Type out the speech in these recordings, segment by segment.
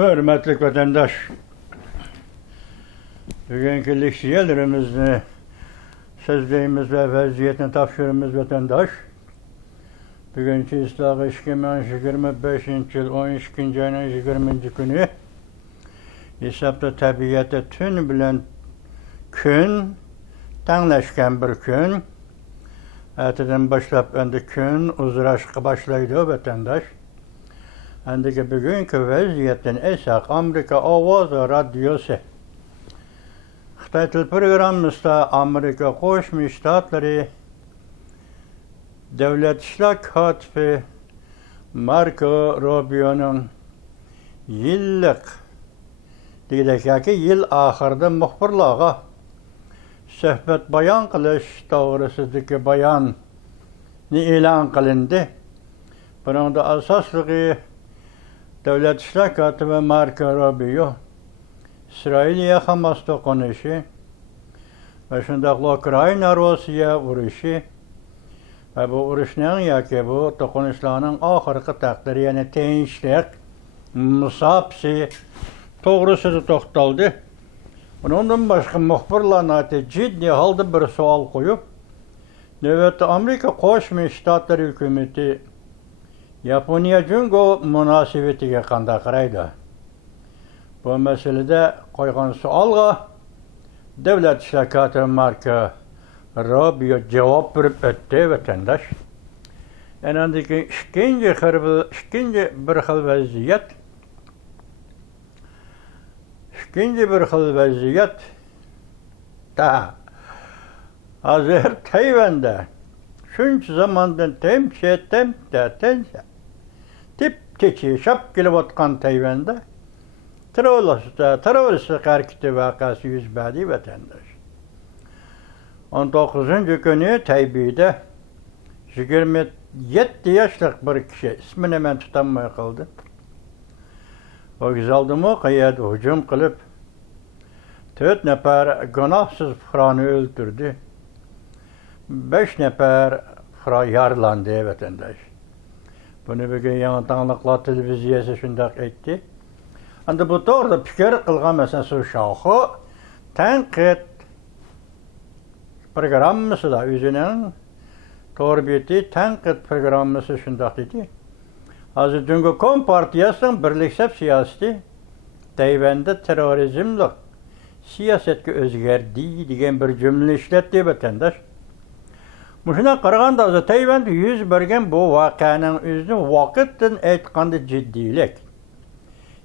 Hürmetli vatandaş, bugünkü liksiyelerimizni sözleyimiz ve vaziyetini tavşırımız vatandaş. Bugünkü İslahı 2025 yıl 12. ayının 20. günü hesapta tabiiyette tün bilen gün tanlaşkan bir gün. Erteden başlap endi gün uzraşqa başlaydı vatandaş. Endiki bugünkü vaziyetin esas Amerika Ovoz Radyosu. Xitay til programımızda Amerika Qo'shma Shtatlari Davlat ishlar kotibi Marco Rubio'nun yillik deyileki yıl ahırda muhbirlarga söhbet bayan qilish to'g'risidagi bayon e'lon qilindi. Bunun da asoslig'i Davlat ishlar kotibi Marco Rubio İsrail'e Hamas to'qinishi ve shundaqla Ukraina Rossiya urushi ve bu urushning yoki bu to'qinishlarning oxirgi taqdiri, ya'ni tinchlik musofasi to'g'risida to'xtaldi. Bundan boshqa muxbirlar jiddiy holda bir savol qo'yib, navbatda Amerika Qo'shma Shtatlari hukumati Yaponiya Jungo munosabatiga qanday qaraydi? Bu meselede qo'ygan savolga Davlat ishlar kotibi Marco Rubio javob berib o'tdi vatandaş. Enandiki ikkinchi bir xil vaziyat da hozir Tayvanda shuncha zamondan tip-techi shop kelayotgan Tayvanda terörist hareketi vakası yüz verdi vatandaş. 19. günü Taybey'de 27 yaşlık bir kişi ismini hemen tutamaya kaldı. O güzeldi kıyada hücum kılıp 4 nefer günahsız fıranı öldürdü. 5 nefer fıra yaralandı vatandaş. Bunu bugün Yanıtanlıklar televizyası şundak etti. Anda bu doğruda fikir kılgan mesela şu şahı tenkit programması da üzerinin torbiyeti tenkit programması şundak dedi. Hazır dünkü Kompartiyasının birleşip siyaseti Tayvan'da terörizmle siyasetki özgerdi diyen bir cümle işletti vatandaş. Muşuna qaraganda hazır Tayvan'da yüz bergen bu vakanın üzünü vakitten aytqanda ciddilik.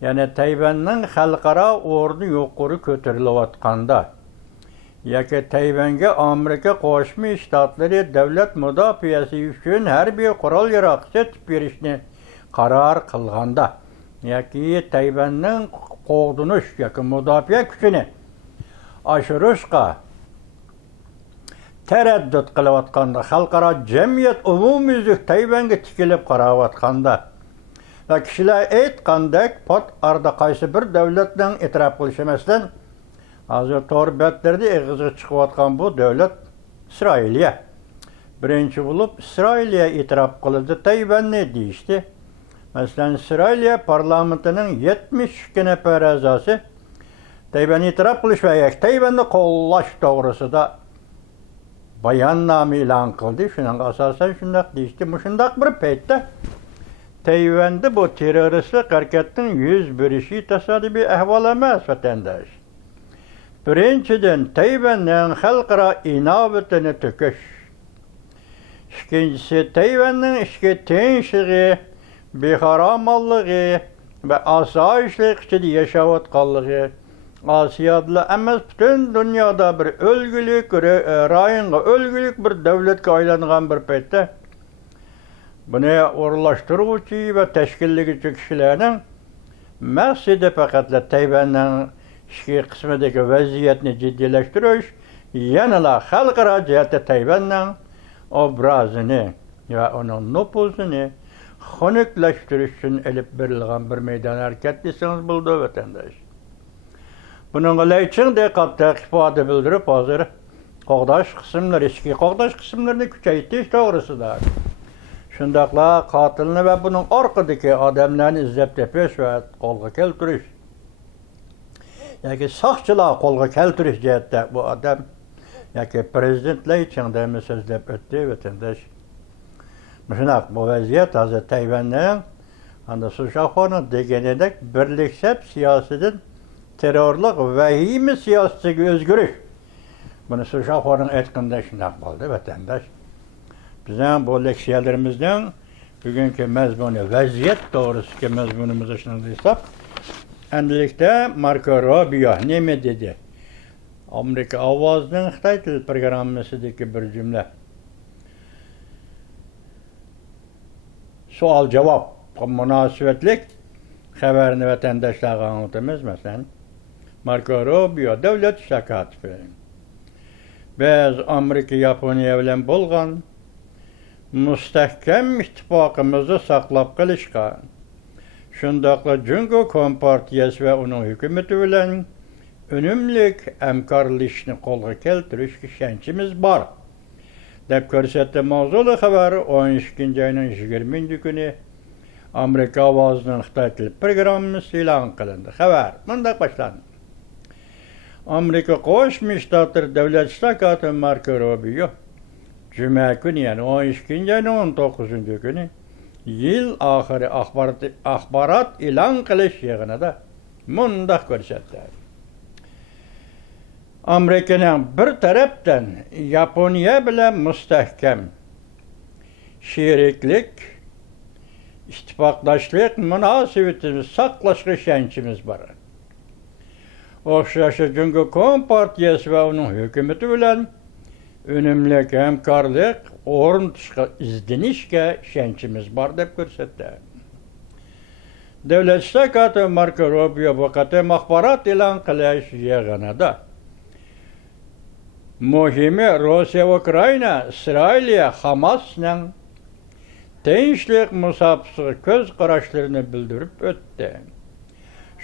Yani Tayvan'ın xalqaro o'rni yuqori ko'tarilayotganda yoki Tayvanga Amerika Qo'shma Shtatlari davlat mudofaasi uchun harbiy qurol-yarog' sotib berishni qaror qilganda yoki Tayvanning qo'g'dinish yoki mudofaa kuchini oshirishga taraddud qilayotganda xalqaro jamiyat umumyuzlik Tayvanga tikilib qarayotganda ve kişiler aytqandek pot arada qaysi bir devletden etiraf qilishmasdan hazır torbetlerde eg'izi chiqayotgan bu devlet İsrail'e. Birinchi bo'lib İsrail'e etiraf qildi Tayvanni deyishdi. Masalan İsrail'e parlamentinin 72 nefer a'zosi Tayvanni etiraf qilish va Tayvanni qo'llash to'g'risida bayonnoma e'lon qildi. Shunga asosan shunday deyishdi. Shunday bir paytda Tayvan'da bu teröristlik hareketinin yüz verişi tesadüfi ahval emas vatandaş. Birinçiden Tayvan'ın xalqaro inovatini to'kish. İkincisi Tayvan'ın ishki tinchligi, beharomonligi ve osoyishlik ichida yashayotganligi Osiyada emas butun dunyoda bir o'lgulik rayonga o'lgulik bir davlatga aylangan bir paytda bunu o'rinlashtiruvchi va tashkillovchi kishilarning maqsadi faqat Tayvanning ichki qismidagi vaziyatni jiddiylashtirish, yanada xalqaro jihatda Tayvanning obrazini va uning nupuzini xunuklashtirish uchun elib berilgan bir maydon harakat desangiz bo'ldi vatandash. Bununla laychingdek qattiq ifoda bildirib hozir qo'g'dash qismlari, ichki qo'g'dash qismlarini kuchaytirish to'g'risida Şundaqla qatilni ve bunun orqadaki adamlarni izlab tepish ve qo'lga keltirish. Yoki saqchilar qo'lga keltirish jihatda bu adam yoki prezidentlar içinde so'zlab o'tdi vatandosh. Shunaq bu vaziyat hozir Tayvanning anda Sushaxonning deganidek birlashib siyosidan terrorlik vahima siyosatiga o'zgarish. Buni Sushaxonning aytganda shunaq bo'ldi vatandosh. Bizning bu leksiyalarimizning bugungi mazmuni vaziyat to'g'risidagi mazmunimizni shunday desaq, endilikda Marco Rubio nima dedi? Amerika ovozining Xitoy til programmasidagi bir jumla. Savol-javob munosabatlik xabarini vatandoshlarga anlatamiz. Masalan, Marco Rubio davlat ishlar kotibi. Biz Amerika Yaponiya bilan bo'lgan mustahkam ittifoqimizni saqlab qolishga, shundaqla Jungo Kompartiyasi va uning hukumati bilan unumlik hamkorlikni qo'lga keltirishga ishonchimiz bor, deb ko'rsatdi. Mavzuli xabar 12 oyning 20 kuni Amerika ovozining Xitoy til programmasi e'lon qilindi. Xabar bunday boshlandi. Amerika Qo'shma Shtatlar davlat ishlar kotibi Marco Rubio Cuma günü yani 12 ayının 19 günü yıl ahiri axbarat ilan qilish yig'inida mundaq ko'rsatdi. Amerikaning bir tarafdan Yaponiya bilan mustahkam sheriklik, ittifoqdoshlik munosabatini saqlashga ishonchimiz bor. O'xshash Jungo Kompartiyasi va uning hukumati bilan unumli hamkorlik o'rnatishga izlanishga ishonchimiz bor deb ko'rsatdi. Davlat ishlar kotibi Marco Rubio bu qator axborot e'lon qilish yig'inida muhimi Rossiya, Ukraina, Isroil, Hamasning tinchlik musobaqasiga ko'z qarashlarini bildirib o'tdi.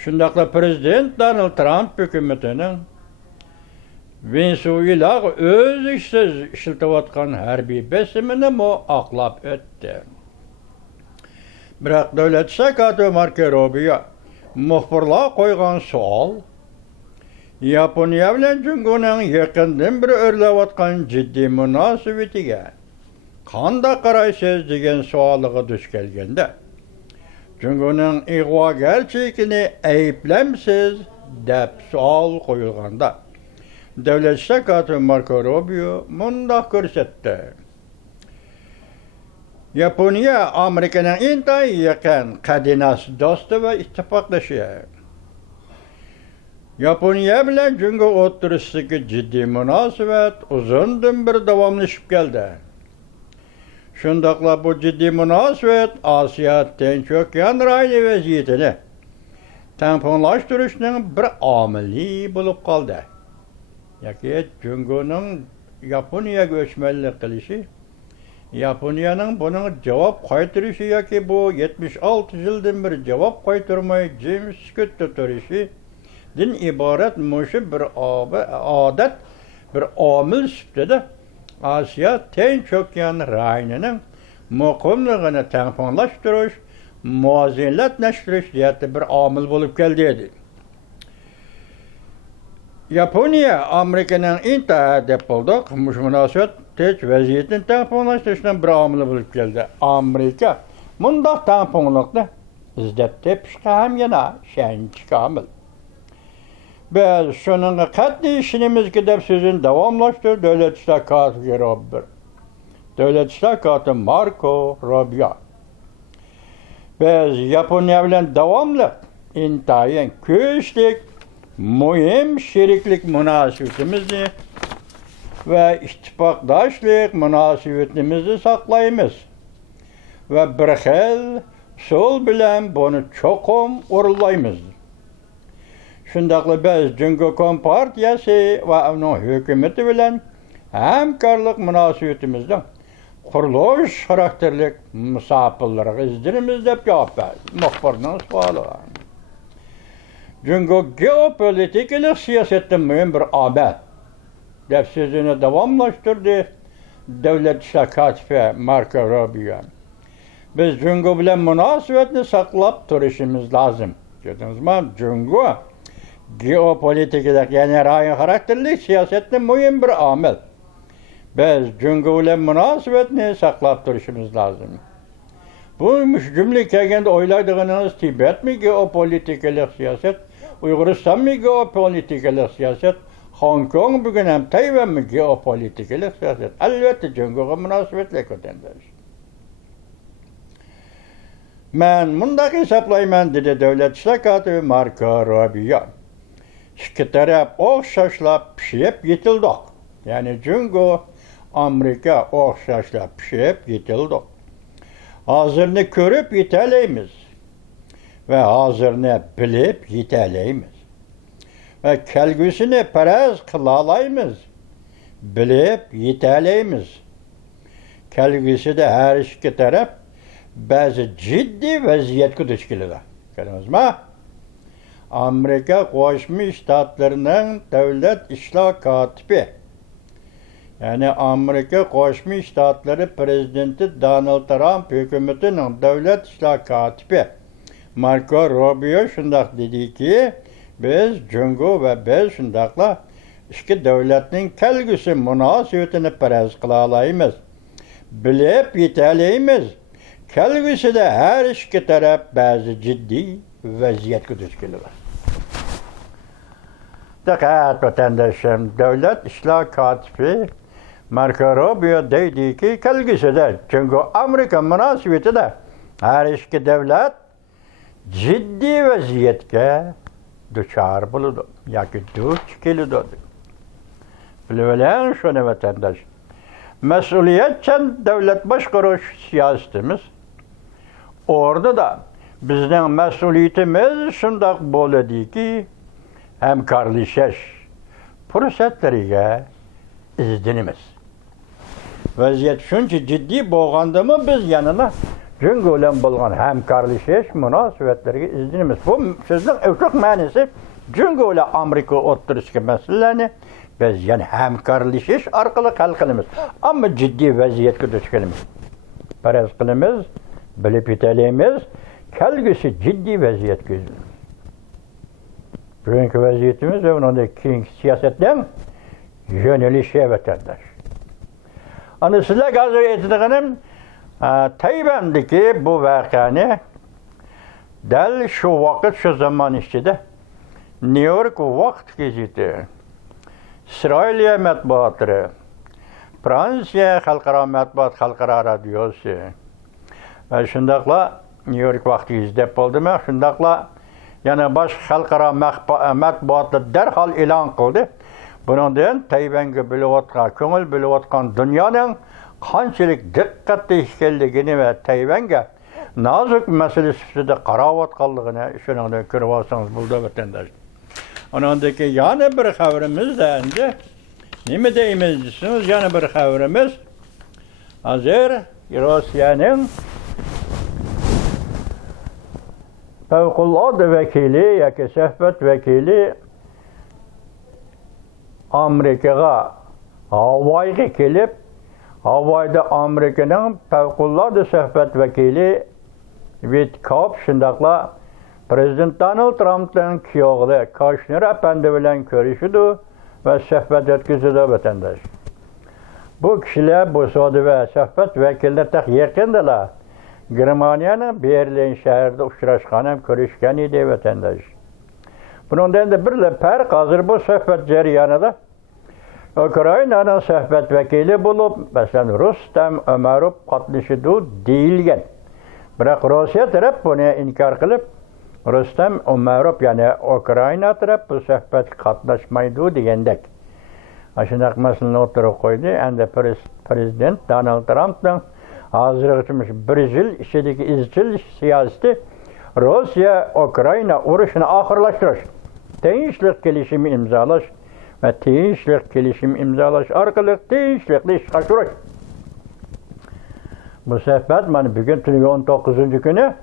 Shundaqla prezident Donald Trump hukumatining Venezuelaga o'z ishsiz ishlatayotgan harbiy besimini oqlab o'tdi. Biroq davlat ishlar kotibi Marco Rubio muxbirlar qo'ygan savol Yaponiya bilan Jungoning yaqindan beri o'rlayotgan jiddiy munosabatiga qanday qaraysiz degan savoliga duch kelganda Jungoning ig'vogarchiligini ayblamsiz deb savol qo'yilganda davlat ishlar kotibi Marco Rubio mundaq ko'rsatdi. Yaponiya Amerikaning intayin yaqin qadinasi do'sti va ittifoqdoshi. Yaponiya bilan Jungo o'rtasidagi jiddiy munosabat uzundan beri davomlashib keldi. Shundaqla bu jiddiy munosabat Osiyo Tinch okean rayoni vaziyatini tamponlashtirishning bir omili bo'lib qoldi. Yoki Jungoning Yaponiyaga o'chmanlik qilishi, Yaponiyaning buning javob qaytarishi yoki bu 76 yildan beri javob qaytarmay jim sukutda turishi din iborat mushu bir odat, bir omil sifatida Osiyo Tinch okean rayonining muqimligini tamponlashtirish, muvozanatlashtirish deyatdi bir omil bo'lib keldi edi. Yaponiya Amerikaning intaha deb bo'ldik, munosabat tinch vaziyatini tamponlashtirishdan bir omil bo'lib keldi. Amerika bundoq tamponlikni izlab tepishga ham yana ishonch komil. Biz shuning qat'iy ishimizga deb so'zini davomlashtirdi davlat ishlar kotibi Rubio. Davlat ishlar kotibi Marco Rubio. Biz Yaponiya bilan davomli intayin kuchlik muhim sheriklik munosabatimizni va ittifoqdoshlik munosabatimizni saqlaymiz va bir xil usul bilan buni cho'qim o'rinlaymiz. Shundaqla biz Jungo Kompartiyasi va uning hukumati bilan hamkorlik munosabatimizda qurilish xarakterlik musobalarga izdirimiz deb javob berdi muxbirning savoliga. Jungo geopolitik siyosatda muhim bir omil deb so'zini davomlashtirdi davlat ishlar kotibi Marco Rubio. biz Cungo bilen münasebetini saklap turuşumuz lazım. Gördünüz mü? Cungo geopolitikada yani rayon karakterli siyasetin mühim bir amel. Biz Cungo bilen münasebetini saklap turuşumuz lazım. Bu cümle kelgende oyladığınız Tibet mi geopolitikalik siyaset, Uygurustan mı geopolitikalik siyaset, Hong Kong bugün hem Tayvan mı geopolitikalik siyaset. Elbette Cungo'ya münasebetli kötendir. Men bundaq hesaplayman dedi devlet işlakatı Marco Rubio. İki taraf oxşaşlap pişip yetildik. Yani Cungo, Amerika oxşaşlap pişip yetildik. Hazırını körüp yeteleymiz. Ve hazırını bilip yeteleymiz. Ve kelgüsünü perez kılalaymiz. Bilip yeteleymiz. Kelgüsü de her iki taraf bazı ciddi vaziyetki duch keladi. Ko'rdingizmi? Amerika Qo'shma Shtatlarining davlat ishlar kotibi. Yani Amerika Qo'shma Shtatlari prezidenti Donald Trump hukumatining davlat ishlar kotibi Marco Rubio shundoq dediki, biz Cungo ve biz shundoqla ikki davlatning kelgusi munosabatini faraz qila olamiz. Bilib yetalaymiz. Kelgüsüde her iki taraf bazı ciddi vaziyetki duch keladi. Dikkat vatandaşım, devlet işler katibi Marco Rubio dedi ki kelgüsüde çünkü Amerika münasebetinde her iki devlet ciddi vaziyetke duçar buludu. Yaki duç keladi. Bilebilen şunu vatandaş. Mesuliyetçen devlet başqaruş siyasetimiz. Orada da bizden mesuliyetimiz şundaq bo'ladi ki hemkarlaşış fırsatlarıga izdinimiz. Vaziyet shuncha ciddi bo'lgandimi biz yanına Cungo bilan bo'lgan hemkarlaşış munosabatlariga izdinimiz. Bu so'zning o'choq ma'nosi Cungo bilan Amerika o'ttirishga masalani biz yani hemkarlaşış orqali hal qilamiz. Ammo ciddi vaziyatga duch kelamiz. Faraz qilamiz, bilib yetalaymiz, kelgusi ciddi vaziyatga yuzlanamiz. Bugünkü vaziyetimiz ve onun keyingi siyasetten yönelişe vatandaş. Ana sizler hazır aytadiganim Tayvan'daki bu vakani dal şu vakit şu zaman içinde New York vaqt gazeti, İsrail matbuatları, Fransa Xalqaro Matbuot Xalqaro radiosu ve şundaqla New York vaqti izlep boldum. Şundaqla yana baş xalqaro matbuotlar derhal e'lon qildi. Bundan Tayvanga bo'layotgan, ko'ngil bo'layotgan dunyoning qanchalik diqqatli ekanligini va Tayvanga nozik masala sifatida qarayotganligini shundan ko'rib olsangiz bo'ldi vatandosh. Onandaki yana bir xabarimiz da endi nima deymiz desiniz, yana bir xabarimiz hozir Rossiyaning Favqulodda vekili yoki suhbat vekili Amerikaga Havoyga kelib, Havoyda Amerikaning favqulodda suhbat vekili Witkoff shundaqla Prezident Donald Trumpning kuyog'i Kushner apandi bilan ko'rishdi va suhbat o'tkazdi vatandosh. Bu kishilar bu savdo va suhbat vakillari taq yaqindalar. Germaniyaning Berlin shahrida uchrashgan ham ko'rishgan edi vatandosh. Bundan da bir farq hozir bu suhbat jarayonida Ukrainaning suhbat vakili bo'lib, masalan Rustam Umarov qatnashdi deyilgan. Biroq Rossiya taraf buni inkor qilib, Rustam Umarov yani Ukraina taraf bu suhbat qatnashmaydi degandek. Ashunaq masalani o'tirib qo'ydi. Endi prezident Donald Trumpning hozirgacha bir yil ichidagi izchil siyosati Rossiya Ukraina urushini oxirlashtirish, tinchlik kelishimi imzolash va tinchlik kelishimi imzolash orqali tinchlikni ishga tushirish. Bu suhbat mana bugun tungi 19-kuni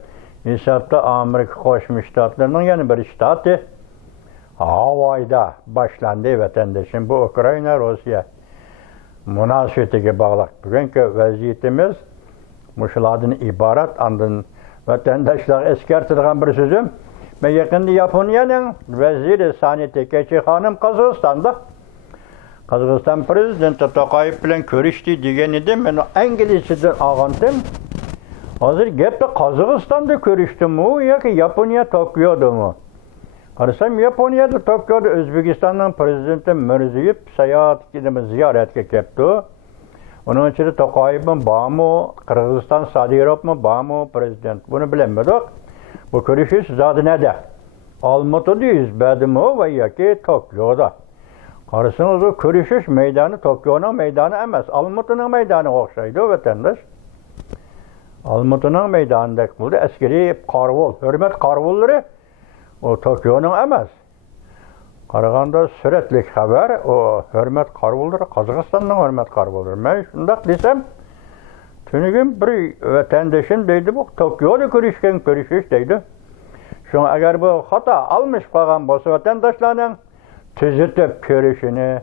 hesabda Amerika Qo'shma Shtatlarining yana bir shtati Havoyda boshlandi vatandoshim. Bu Ukraina Rossiya munosabatiga bog'liq. Bugungi vaziyatimiz Muşulardan ibaret andın vatandaşlar eskertilgan bir sözüm. Ben yakında Japonya'nın veziri Sani Tekeçi hanım Kazakstan'da. Kazakistan prezidenti Tokayev bilen görüştü degan edim. Ben İngilizceden ağandım. Hazır gepte Kazakistan'da görüştüm o yoki Japonya Tokyo'da mı? Qarasam Japonya'da Tokyo'da Özbekistan'ın prezidenti Mirziyoyev ziyaretga kelibdi. Onun içinde Tokayev'in bağımı, Kırgızistan Sadirov'un bağımı prezident. Bunu bilemedik. Bu görüşüş zaten nede? Almatı'dayız, Bedimo ve yoki Tokyo'da. Qarasınız o görüşüş meydanı Tokyo'nun meydanı emas, Almatı'nın meydanı oxşaydı vatandaş. Almatı'nın meydanındaki burada askeri karvol, hürmet karvolları o Tokyo'nun emas. Qaraganda süretlik haber o hürmet karvolları Kazakistan'ın hürmet karvolları. Ben şundaq desem, tünügün bir vatandaşım deydi bu Tokyo'da görüşüş deydi. Şuna agar bu hata almış qalgan bolsa vatandaşlarning tüzütüp görüşünü,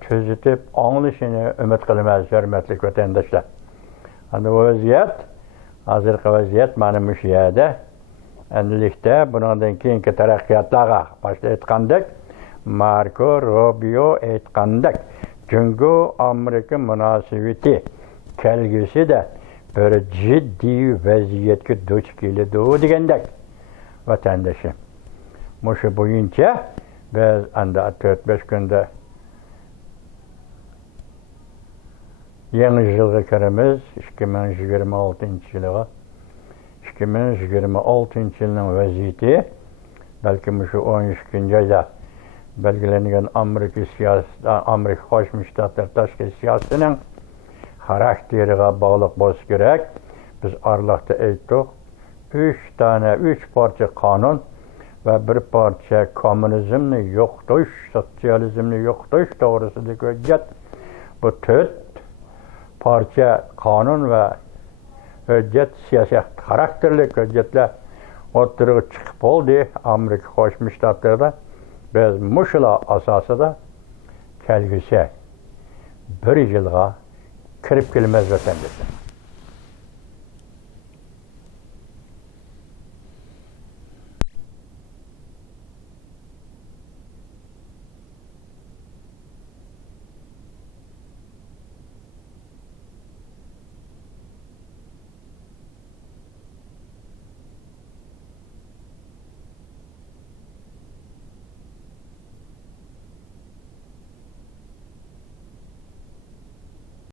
tüzütüp anlışını ümit qilamiz hürmetlik vatandaşlar. Hani o vaziyet, hazırki vaziyet benim müşahede. Endilikte bundan keyingi taraqqiyotlarga başta aytgandek, Marco Rubio aytgandek, Cungo Amerika münasebeti kelgisi de bir ciddi vaziyetga duch keladi degandek vatandaşım. Muşu boyunca biz anda 4-5 kunda yangi yılga kiramiz 2026 yılga. 2026 yılının vaziyeti belki şu 13. ayda belgilenген Amerika Qo'shma Shtatlar tashqi siyosatining xarakteriga bog'liq bo'lishi kerak. Biz aralaqda aytdik, 3 parça qonun ve bir parça komünizmni yo'qotish, sotsializmni yo'qotish to'g'risidagi hujjat. Bu 4 parça qonun ve hujjat siyosiy xarakterli hujjatlar o'ttirib chiqib bo'ldi Amerika Qo'shma Shtatlarida. Biz muşular asasida kelgisi bir yılga kirib kelmez vatandaşlar.